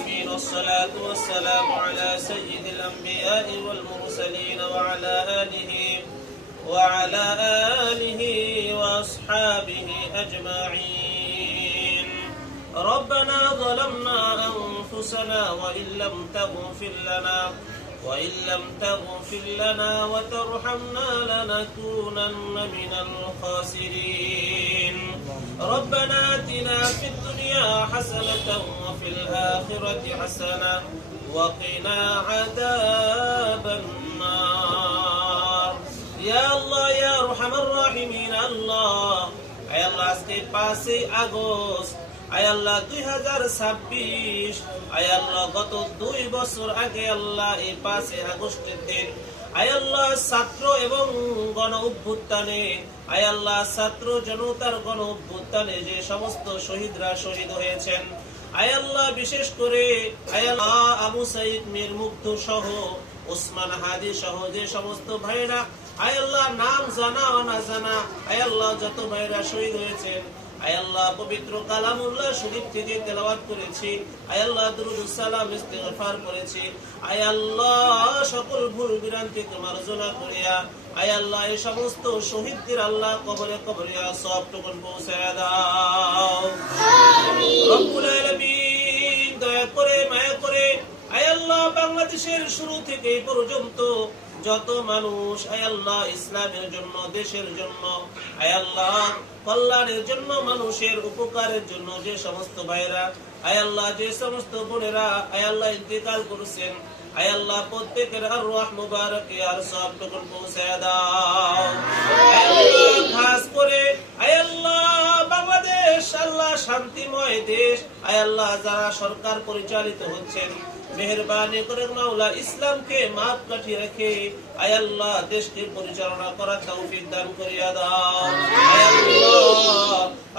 العالمين والصلاة والسلام على سيد الأنبياء والمرسلين وعلى آله وأصحابه أجمعين. ربنا ظلمنا أنفسنا وإن لم تغفر لنا وترحمنا لنكونن من الخاسرين. ربنا آتنا في الدنيا حسنة وفي الآخرة حسنة وقنا عذاب النار. يا الله يا أرحم الراحمين الله আয় আল্লাহ আজকে 5 আগস্ট আয় আল্লাহ 2026 আয় আল্লাহ গত 2 বছর আগে আল্লাহ এই 5 আগস্টের দিন আয় আল্লাহ ছাত্র এবং গণ অভ্যুত্থানে আয় আল্লাহ ছাত্র জনতার গণ অভ্যুত্থানে যে সমস্ত শহীদরা শহীদ হয়েছেন আয় আল্লাহ বিশেষ করে আয় আল্লাহ আবু সাইদ মীর মুগ্ধ সহ ওসমান হাদি সহ যে সমস্ত ভাইরা আয় আল্লাহ নাম জানা না জানা আয় আল্লাহ যত ভাইরা শহীদ হয়েছেন আয় আল্লাহ পবিত্র কালামুল্লাহ শরীফ থেকে তেলাওয়াত করেছি আয় আল্লাহ দুরূদ সালাম ইস্তিগফার করেছি আয় আল্লাহ সকল ভুল ভ্রান্তি তোমার মার্জনা করিয়া আয় আল্লাহ এই সমস্ত শহীদদের আল্লাহ কবরে কবরে সবটুকুন পৌঁছায়া দাও আমিন রব্বুল আলামিন দয়া করে মায়া করে আয় আল্লাহ বাংলাদেশের শুরু থেকে এই পর্যন্ত যত মানুষ আয় আল্লাহ ইসলামের জন্য দেশের জন্য আয় আল্লাহ কল্যাণের জন্য মানুষের উপকারের জন্য যে সমস্ত ভাইরা আয় আল্লাহ যে সমস্ত বোনেরা আয় আল্লাহ ইন্তেকাল করেছেন আয় আল্লাহ প্রত্যেকের আরওয়াহ মুবারকে আর সবটুকুন পৌঁছায়া দাও আয় আল্লাহ খাস করে আয় আল্লাহ বাংলাদেশ আল্লাহ শান্তিময় দেশ আয় আল্লাহ যারা সরকার পরিচালিত হচ্ছেন মেহেরবানি করে মাওলা ইসলামকে মাপ কাঠি রেখে আয় আল্লাহ দেশকে পরিচালনা করার তৌফিক দান করিয়া দাও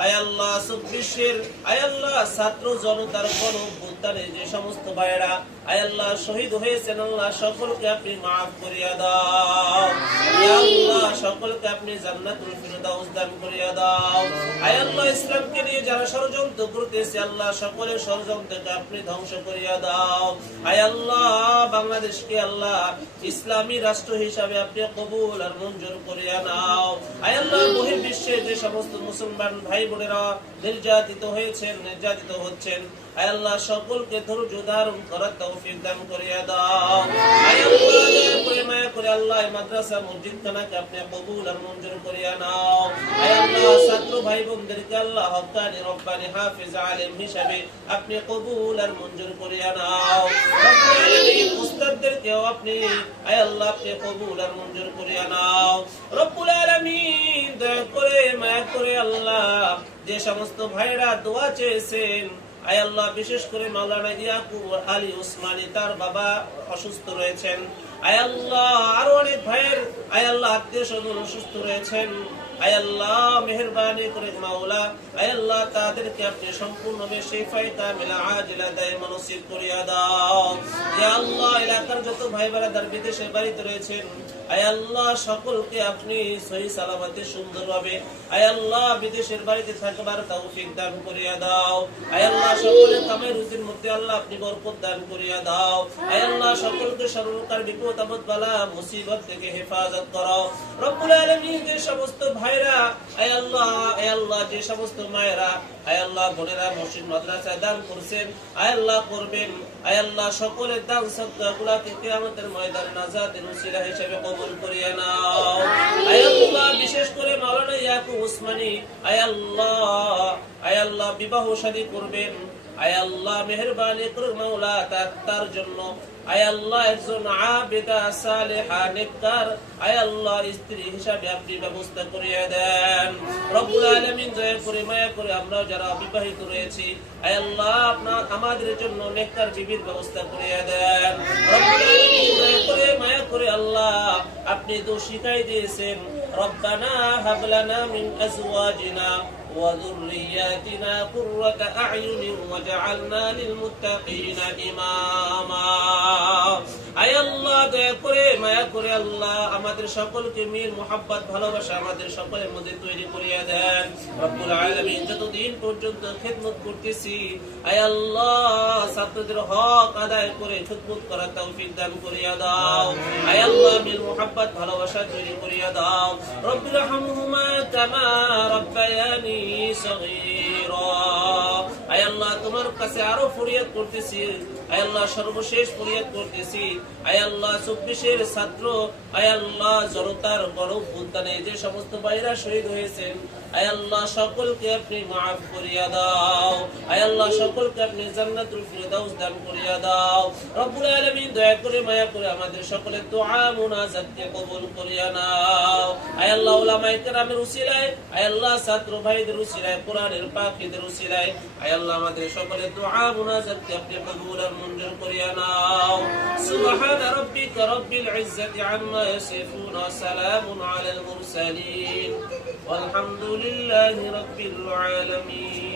আয় আল্লাহ সুববিশের আয় আল্লাহ ছাত্র জনতার গণ অভ্যুত্থানে যে সমস্ত ভাইরা আয় আল্লাহ শহীদ হয়েছেন আল্লাহ সকলকে আপনি মাফ করিয়া দাও ইয়া আল্লাহ সকলকে আপনি জান্নাতুল ফিরদাউস দান করিয়া দাও আয় আল্লাহ ইসলামকে নিয়ে যারা ষড়যন্ত্র করতেছে আল্লাহ সকলের ষড়যন্ত্রকে আপনি ধ্বংস করিয়া দাও আয় আল্লাহ বাংলাদেশকে আল্লাহ ইসলামী রাষ্ট্র হিসাবে আপনি কবুল আর মঞ্জুর করিয়া নাও আয় আল্লাহ বহির্বিশ্বে যে সমস্ত মুসলমান ভাই বোনেরা নির্যাতিত হচ্ছেন আয় আল্লাহ সকলকে ধৈর্য ধারণ করার তৌফিক দান করিয়া দাও আয় আল্লাহ মায়া করে আল্লাহ মাদ্রাসা মসজিদ খানাকে আপনি কবুল আর মঞ্জুর করিয়া নাও আয় আল্লাহ ছাত্র ভাই বোনদেরকে আল্লাহ হক্কানি রব্বানি হাফেজ আলেম হিসাবে আপনি কবুল আর মঞ্জুর করিয়া নাও উস্তাদদেরকেও আপনি আয় আল্লাহ আপনি কবুল আর মঞ্জুর করিয়া নাও রব্বুল আলামিন দয়া করে মায়া করে আল্লাহ যে সমস্ত ভাইরা দোয়া চেয়েছেন আয় আল্লাহ বিশেষ করে মাওলানা ইয়াকুব আলী উসমানী তার বাবা অসুস্থ রয়েছেন আয় আল্লাহ আরো অনেক ভাইয়ের আয় আল্লাহ আত্মীয় স্বজন অসুস্থ রয়েছেন আয় আল্লাহ মেহেরবানি করে মাওলা আয় আল্লাহ তাদেরকে আপনি সম্পূর্ণভাবে শিফায়ে কামিলা আজিলা দায়মা নসিব করিয়া দাও ইয়া আল্লাহ এলাকার যত ভাই বারাদার বিদেশে বাড়িতে রয়েছেন আয় আল্লাহ সকলকে আপনি সহি সালামতে সুন্দরভাবে আয় আল্লাহ বিদেশের বাড়িতে থাকবার তৌফিক দান করিয়া দাও আয় আল্লাহ সকলের কামের রুজির মধ্যে আল্লাহ আপনি বরকত দান করিয়া দাও আয় আল্লাহ সকলকে সর্বপ্রকার বিপদ আপদ বালা মুসিবত থেকে হেফাজত করো রব্বুল আলামিন যে সমস্ত ভাইরা আয় আল্লাহ যে সমস্ত মায়েরা আয় আল্লাহ বোনেরা মসজিদ মাদ্রাসা দান করছেন আয় আল্লাহ করবেন আয় আল্লাহ সকলের দান সদকাগুলোকে কিয়ামতের ময়দানে নাজাতের উসিলা হিসেবে কবুল করিয়া নাও আয় আল্লাহ বিশেষ করে মাওলানা ইয়াকুব উসমানী আয় আল্লাহ বিবাহ শাদী করবেন আয় আল্লাহ মেহেরবানি করে মাওলা তার জন্য আয় আল্লাহ একজন আবেদা সালেহা নেককার আয় আল্লাহ স্ত্রী হিসাবে আপনি ব্যবস্থা করিয়া দেন রব্বুল আলামিন দয়া করে মায়া করে আমরা যারা বিবাহিত রয়েছি আয় আল্লাহ আপনার আমাদের জন্য নেককার বিবির ব্যবস্থা করিয়া দেন রব্বুল আলামিন দয়া করে মায়া করে আল্লাহ আপনি তো শিখাই দিয়েছেন রব্বানা হাব লানা মিন আজওয়াজিনা وذرياتنا قرة أعين وجعلنا للمتقين إماما আয় আল্লাহ দয়া করে মায়া করে করে আল্লাহ আমাদের সকলকে মিল মুহাব্বত ভালোবাসা আমাদের সকলের মধ্যে তৈরি করিয়া দেন। রব্বুল আলামিন যতদিন পর্যন্ত খেদমত করতেছি আয় আল্লাহ ছাত্রদের হক আদায় করে খেদমত করার তৌফিক দান করিয়া দাও। আয় আল্লাহ মিল মুহাব্বত ভালোবাসা তৈরি করিয়া দাও। রব্বির রহমহুমা কামা রাব্বায়ানি সগীরা। আয় আল্লাহ তোমার কাছে আরো ফরিয়াদ করতেছি, আয় আল্লাহ সর্বশেষ ফরিয়াদ করতেছি, আয় আল্লাহ 24-এর ছাত্র, আয় আল্লাহ জনতার বড় উদ্যানে যে সমস্ত ভাইরা শহীদ হয়েছেন আয় আল্লাহ সকলকে আপনি মাফ করিয়া দাও। আয় আল্লাহ সকলকে আপনি জান্নাতুল ফিরদাউস দান করিয়া দাও। রব্বুল আলামিন দয়া করে মায়া করে আমাদের সকলের দোয়া মুনাজাতকে কবুল করিয়া নাও। আয় আল্লাহ উলামায়ে কেরামের উসিলায়, আয় আল্লাহ ছাত্র ভাইদের উসিলায়, কোরআনের পাখিদের উসিলায় আয় আল্লাহ আমাদের সকলের দোয়া মুনাজাতকে আপনি কবুল আর মঞ্জুর করিয়া নাও। সুবহান রাব্বিকা রাব্বিল ইজ্জাতি আম্মা ইয়াসিফুন ওয়া সালামুন আলাল মুরসালিন ওয়ালহামদুলিল্লাহি রাব্বিল আলামিন।